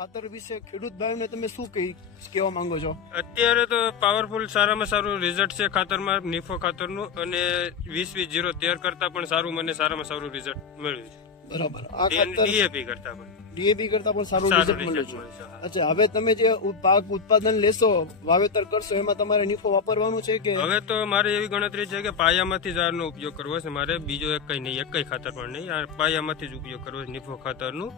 ખાતર વિશે ખેડૂત ભાઈઓને તમે શું કહેવા માંગો છો? અત્યારે તો પાવરફુલ સારામાં સારું રિઝલ્ટ છે ખાતરમાં, નિફો ખાતરનું, અને 20-20-0-13 કરતા પણ સારું મને સારામાં સારું રિઝલ્ટ મળ્યું બરાબર. આ છે ખાતર ડીએપી કરતા પણ ડીએપી કરતા પણ સારું સારું રિઝલ્ટ મળે રિઝલ્ટ છે. મળે છે. હા. અચ્છા, હવે તમે જે પાક ઉત્પાદન લેશો, વાવેતર કરશો, એમાં તમારે નિફો વાપરવાનું છે કે? હવે તો મારે એવી ગણતરી છે કે પાયામાંથી જ આનો ઉપયોગ કરવો છે મારે, બીજો એક કઈ નહીં, એક કઈ ખાતર પણ નહીં, આ પાયામાંથી જ ઉપયોગ કરવો છે નિફો ખાતરનું,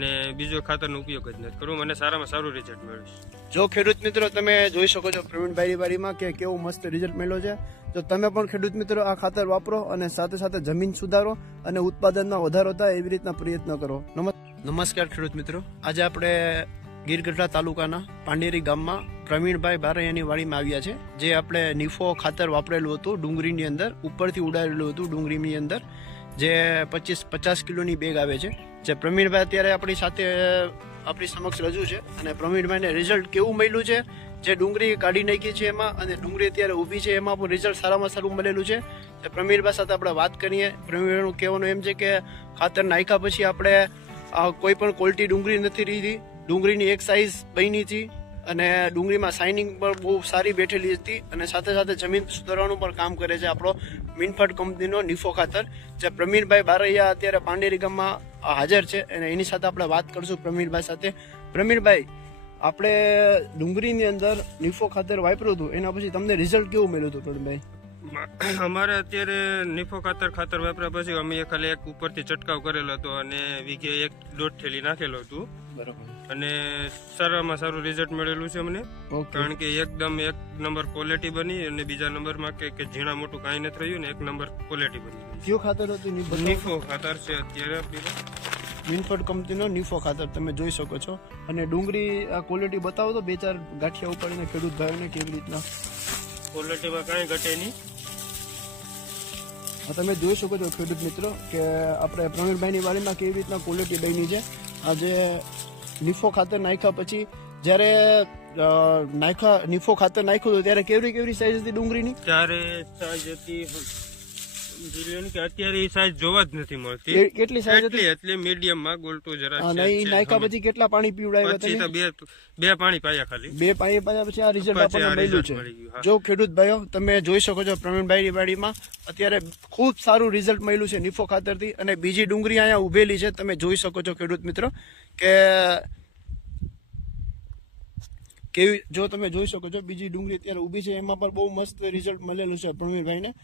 ને બીજો ખાતરનો ઉપયોગ જ નથી કરવો. મને સારામાં સારું રિઝલ્ટ મળ્યું છે. જો ખેડૂત મિત્રો તમે જોઈ શકો છો પ્રવીણભાઈની બારીમાં કે કેવું મસ્ત રિઝલ્ટ મળ્યો છે. તો તમે પણ ખેડૂત મિત્રો આ ખાતર વાપરો અને સાથે સાથે જમીન સુધારો અને ઉત્પાદનમાં વધારો થાય એવી રીતના પ્રયત્ન કરો. નમસ્કાર ખેડૂત મિત્રો, આજે આપણે ગીરગઢડા તાલુકાના પાંડેરી ગામમાં પ્રવીણભાઈ બારૈયાની વાડીમાં આવ્યા છે, જે આપણે નિફો ખાતર વાપરેલું હતું ડુંગળીની અંદર, ઉપરથી ઉડાડેલું હતું ડુંગળીની અંદર, જે 25-50 કિલોની બેગ આવે છે. જે પ્રવીણભાઈ અત્યારે આપણી સાથે આપણી સમક્ષ રજૂ છે, અને પ્રવીણભાઈને રિઝલ્ટ કેવું મળ્યું છે, જે ડુંગળી કાઢી નાખી છે એમાં, અને ડુંગળી અત્યારે ઊભી છે એમાં પણ રિઝલ્ટ સારામાં સારું મળેલું છે. તે પ્રવીણભાઈ સાથે આપણે વાત કરીએ. પ્રવીણભાઈનું કહેવાનું એમ છે કે ખાતર નાખ્યા પછી આપણે કોઈ પણ ક્વોલિટી ડુંગળી નથી રહી, ડુંગળીની એક સાઇઝ બની હતી, અને ડુંગળીમાં શાઇનિંગ પણ બહુ સારી બેઠેલી હતી, અને સાથે સાથે જમીન સુધારવાનું પણ કામ કરે છે આપણો મિનફર્ટ કંપનીનો નિફો ખાતર, જે પ્રવીણભાઈ બારૈયા અત્યારે પાંડેરી ગામમાં હાજર છે, અને એની સાથે આપણે વાત કરશું પ્રવીણભાઈ સાથે. પ્રવીણભાઈ, આપણે ડુંગળીની અંદર નિફો ખાતર વાપર્યું હતું, એના પછી તમને રિઝલ્ટ કેવું મળ્યું હતું પ્રવીણભાઈ? અમારે અત્યારે નિફો ખાતર વાપર્યા પછી અમે ખાલી એક ઉપરથી છંટકાવ કરેલો હતો, અને વીઘે 1.5 થેલી નાખેલો હતું, બરાબર. અને સારામાં સારું રિઝલ્ટ મળેલું છે અમને. કારણ કે એકદમ એક નંબર ક્વોલિટી બની, અને બીજા નંબરમાં કે ઝીણા મોટું કાંઈ નથી રહ્યું, ને એક નંબર ક્વોલિટી બની. કયું ખાતર હતું? નિફો ખાતર છે અત્યારે મિનફર્ટ કંપનીનો નિફો ખાતર તમે જોઈ શકો છો. અને ડુંગળી આ ક્વોલિટી બતાવો તો 2-4 ગાંઠિયા ઉપાડીને ખેડૂત ભાઈઓને કેવી રીતના. ક્વોલિટીમાં કાંઈ ઘટે નહીં. તમે જોઈ શકો છો ખેડૂત મિત્રો કે આપણે પ્રવીણભાઈની વાડીમાં કેવી રીતના ક્વોલિટી બની છે. આજે નિફો ખાતર નાખ્યા પછી જ્યારે નિફો ખાતર નાખ્યું હતું ત્યારે કેવડી સાઈઝ હતી ડુંગળીની? ત્યારે સાઈઝ હતી કે અત્યારે એ સાઈઝ જોવા જ નથી મળતી. કેટલી સાઈઝ હતી? એટલી મીડિયમમાં ગોલટો જરા છે. અને એ નાખ્યા પછી કેટલા પાણી પીવડાવ્યા પછી તો બે પાણી પાયા ખાલી. 2 પાણી પાયા પછી આ રિઝલ્ટ આપણને મળ્યું છે. જો ખેડૂત ભાઈઓ તમે જોઈ શકો છો પ્રવીણભાઈની વાડીમાં અત્યારે ખૂબ સારું રિઝલ્ટ મળ્યું છે નિફો ખાતરથી. અને બીજી ડુંગળી અહીંયા ઉભેલી છે, તમે જોઈ શકો છો ખેડૂત મિત્રો કે કેવી, જો તમે જોઈ શકો છો બીજી ડુંગળી અત્યારે ઊભી છે, એમાં પણ બહુ મસ્ત રિઝલ્ટ મળેલું છે પ્રવીણભાઈને.